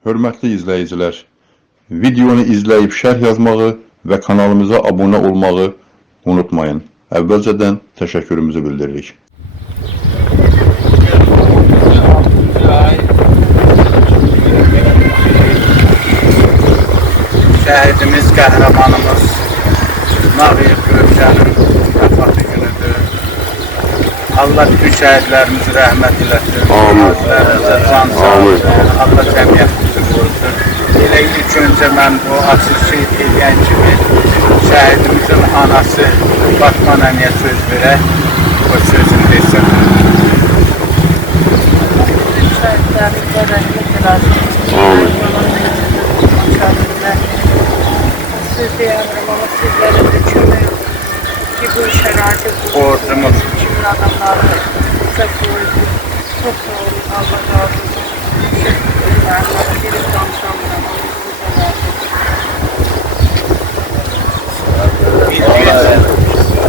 Hörmətli izləyicilər, videonu izləyib şərh yazmağı və kanalımıza abunə olmağı unutmayın. Əvvəlcədən təşəkkürümüzü bildiririk. Şəhidimiz, qəhrəmanımız Nağıyev Gövşənin vəfatı günüdür. Allah bütün şəhidlərimizi rəhmət eləsin. Amin. Allah cəmiyyətimizi qorusun. Elə ilk öncə mən o açılışı edən kimi şəhidimizin anası Fatma nənəyə söz verək, o sözünü desin. Şəhidlərimizə rəhmət eləsin. Siz deyəmirəm, ama sizlərə də kömək ki, bu şəraiti Borcumuz. kimin adamları çok koydu. Çok sağ olun, Allah razı olsun. Allah'a gelip danışamıram.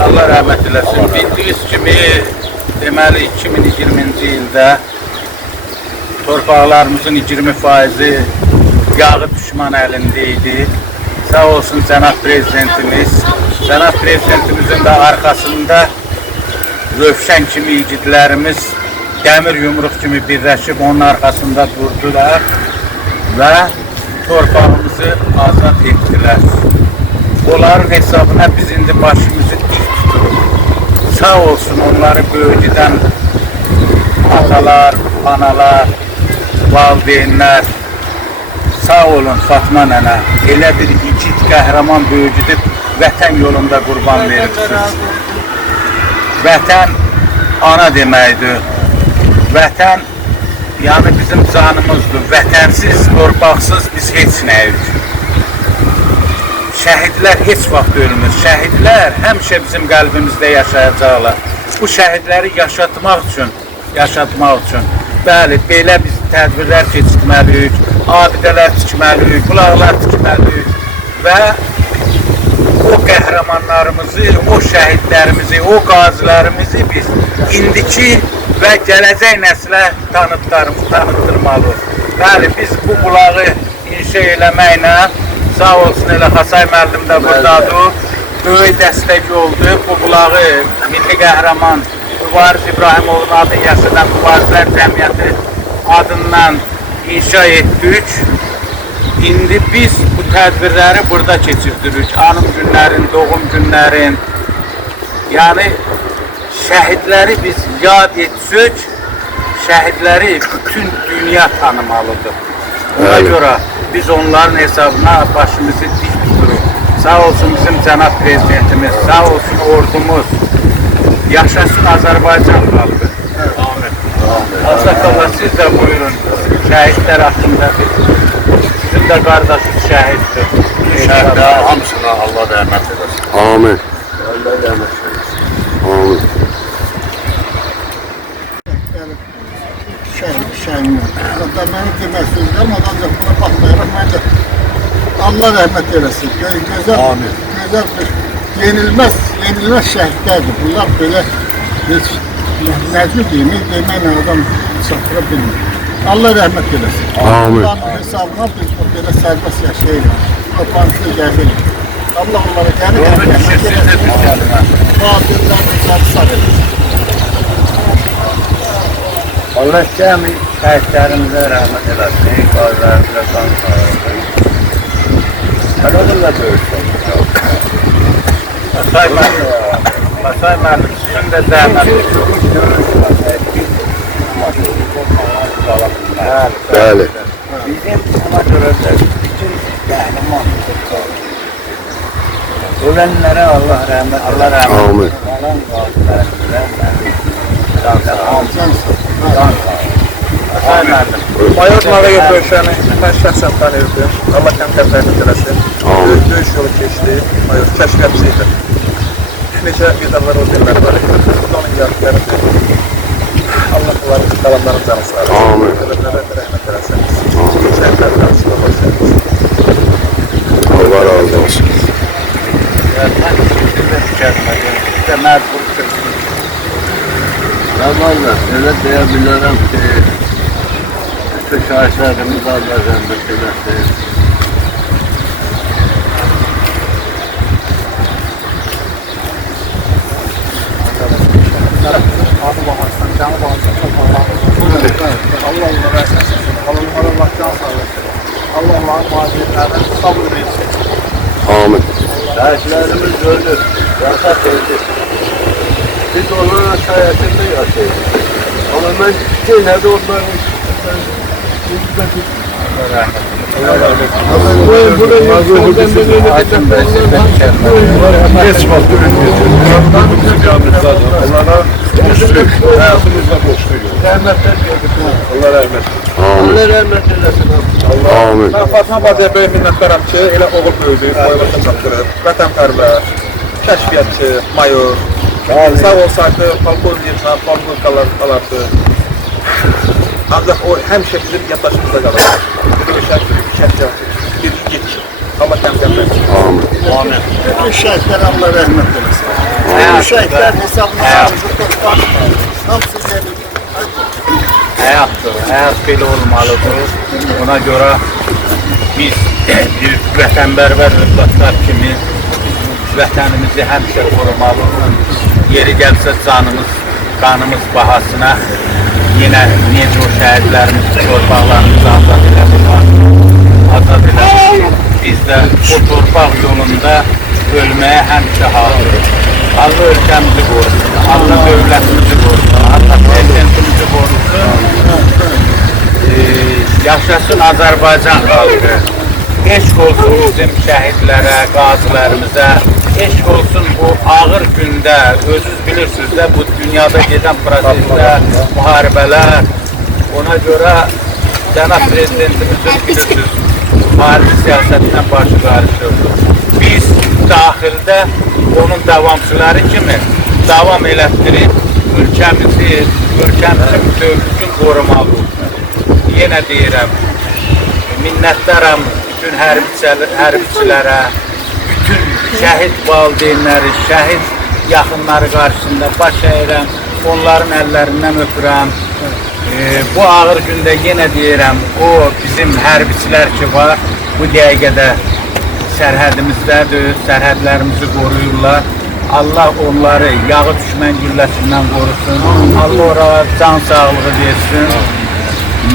Allah rəhmət eləsin. Bildiyiniz kimi, deməli 2020-ci ildə torpaqlarımızın 20%-i yağı düşman əlində idi. Sağ olsun Cənab Prezidentimiz. Cənab Prezidentimizin də arxasında Rövşən kimi igidlərimiz dəmir yumruq kimi birləşib onun arxasında durdular və torpağımızı azad etdilər. Onların hesabına biz indi başımızı dik tuturuq. Sağ olsun onları böyüdən atalar, analar, valideynlər. Sağ olun Fatma nənə, elə bir igid qəhrəman böyücüdür, vətən yolunda qurban verirsiniz. Vətən ana deməkdir. Vətən, yəni bizim canımızdır. Vətənsiz, torpaqsız biz heç nəyik. Şəhidlər heç vaxt ölmür. Şəhidlər həmişə bizim qəlbimizdə yaşayacaqlar. Bu şəhidləri yaşatmaq üçün, bəli, belə biz tədbirlər keçirməliyik, abidələr tikməliyik, bulaqlar tikməliyik və o qəhrəmanlarımızı, o şəhidlərimizi, o qazilərimizi biz indiki və gələcək nəslə tanıtdırmalıyıq. Bəli, biz bu bulağı inşa eləməklə, sağ olsun elə Xasay müəllim də buradadır, böyük dəstək oldu. Bu bulağı milli qəhrəman Mübariz İbrahimoğlu'nun adını yaşadan Mübarizlər Cəmiyyəti adından inşa etdik. İndi biz bu tədbirləri burada keçirdirik. Anım günlərin, doğum günlərin. Yəni şəhidləri biz yad etsək, şəhidləri bütün dünya tanımalıdır. Ona görə biz onların hesabına başımızı dik tuturuq. Sağ olsun bizim Cənab Prezidentimiz, sağ olsun ordumuz. Yaşasın Azərbaycan xalqı. Amin. Ağsaqqallar, siz də buyurun. Şəhidlər haqqında sizin də qardaşınız şəhiddir. Şəhidlər hamısına Allah rəhmət eləsin. Amin. Allah rəhmət eləsin. Amin. Şəhidlər. Hatta məni demək sözlərim, ancaq buna baxmayaraq mən də Allah rəhmət eləsin. Gözəl bir yenilməz şəhidlərdir. Bunlar belə heç necə deyim, deməklə adam çatdıra bilmir. Allah rəhmət eləsin. Amin. Allah'ın hesabına biz bu belə sərbəst yaşayırıq. Torpağımızı gəzirik. Allah onlara gəlir. Qadirlərini sağ edin. Allah cəmi şəhidlərimizə rəhmət eləsin. Qazilərimizə can sağlasın. Mən onunla döyüşdüm. Masay müəllim, sizin də zəhmətiniz Bəli. bizim ona görə də bütün qəhrəmanlıqdır. Ölənlərə Allah rəhmət eləsin. Amin. Qalan qazilərimizə can sağlasın. Masay müəllim. Mayor Nağıyev Gövşəni mən şəxsən tanıyırdım. Allah kəmtəblərini eləsin. Amin. Döyüş yolu keçdi. Mayor kəşfiyyatçı idi. Necə medallar, otellər var. Onun yardıqlarıdır. Allah onların qalanların canı sağ olsun. Amin. Ölümlərə də rəhmət eləsin. Şəhidlərin arasında baş versin. Allah razı olsun. Mən sizə şikayətlədim. Siz də məcbur kırdınız. Valla öyle diyebilirim ki Bütün şahitlerimiz Allah rahmet eylesin. Adı babasından, canı babasından çok Allah versin. Allah can sağlasın. Allah Allah'ın muhabbetlerden sabır versin. Amin. Şahitlerimiz öldü. Yasak öldü. Biz onların sayesinde yaşıyoruz. Ama ben yine de onların Geç vakti Allah'a borçluyuz. Hayatımızda borçluyuz. Allah rahmet. Allah rahmet eylesin. Amin. Ben Fatma Bacı'ya böyük minnətdaram ki, elə oğul böyüdü, boyvaşa çatdırıb, vətənpərvər, kəşfiyyatçı, mayor, sağ olsaydı, polkovniklə, polkovnikalar alardı. Ancaq o həmişə bizim yaddaşımızda qalır. Bir kəşfiyyatçı, bir igid. Allah kəmkəm versin. Amin. Bütün şahitler Allah rahmet eylesin. Bu şahitler hesabına aldıktan hamısı gelip Həyatdır, həyat belə olmalıdır. Ona görə biz bir vətənpərvər övladlar kimi vətənimizi həmişə qorumalıyıq. Yeri gəlsə canımız, qanımız bahasına yenə necə o şəhidlərimiz torpaqlarımızı azad elədik. Azad elədik. Biz də o torpaq yolunda ölməyə həmişə hazırıq. Allah ölkəmizi qorusun, Allah dövlətimizi qorusun, Allah prezidentimizi qorusun. Yaşasın Azərbaycan xalqı. Eşq olsun bizim şəhidlərə, qazilərimizə. Eşq olsun bu ağır gündə, özünüz bilirsiniz də bu dünyada gedən prosesdə, müharibələr. Ona görə cənab prezidentimizin bilirsiniz, müharibə siyasətinə başı qarışırdı. Biz daxildə onun davamçıları kimi davam elətdirib ölkəmizi bütövlükün qorumalıyıq. Yenə deyirəm, minnətdaram bütün hərbiçilərə, bütün şəhid valideynləri, şəhid yaxınları qarşısında baş əyirəm, onların əllərindən öpürəm. Bu ağır gündə yenə deyirəm, o bizim hərbiçilər ki var, bu dəqiqədə sərhədimizdədir, sərhədlərimizi qoruyurlar. Allah onları yağı düşmən gülləsindən qorusun, Allah oraya can sağlığı versin.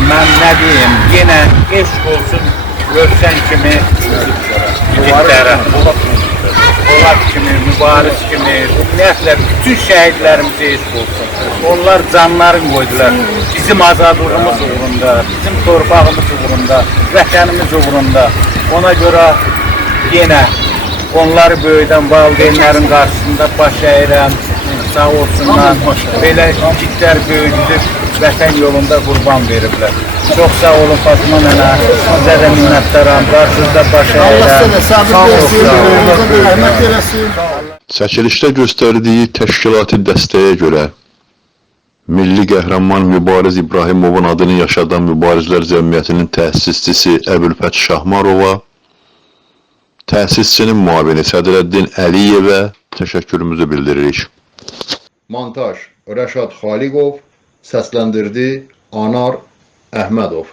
Mən nə deyim, yenə eşq olsun Gövsən kimi yiğitlərə, Polat kimi, Mübariz kimi, ümumiyyətlə bütün şəhidlərimizə eşq olsun. Onlar canlarını qoydular bizim azadlığımız uğrunda, bizim torpağımız uğrunda, vətənimiz uğrunda. Ona görə yenə onları böyüdən valideynlərin qarşısında baş əyirəm, sağ olsunlar, belə igidlər böyüdüdür, vətən yolunda qurban veriblər. Çox sağ olun Fatma nənə, sizə də minnətdaram, qarşınızda baş Allah əyirəm. sənə sabır versin, Allah rahmet eylesin. Çəkilişdə göstərdiyi təşkilati dəstəyə görə Milli Qəhrəman Mübariz İbrahimovun adını yaşadan Mübarizlər Cəmiyyətinin təsisçisi Əbülfət Şahmarova, təsisçinin müavini Sədrəddin Əliyevə təşəkkürümüzü bildiririk. Montaj Rəşad Xaliqov, səsləndirdi Anar Əhmədov.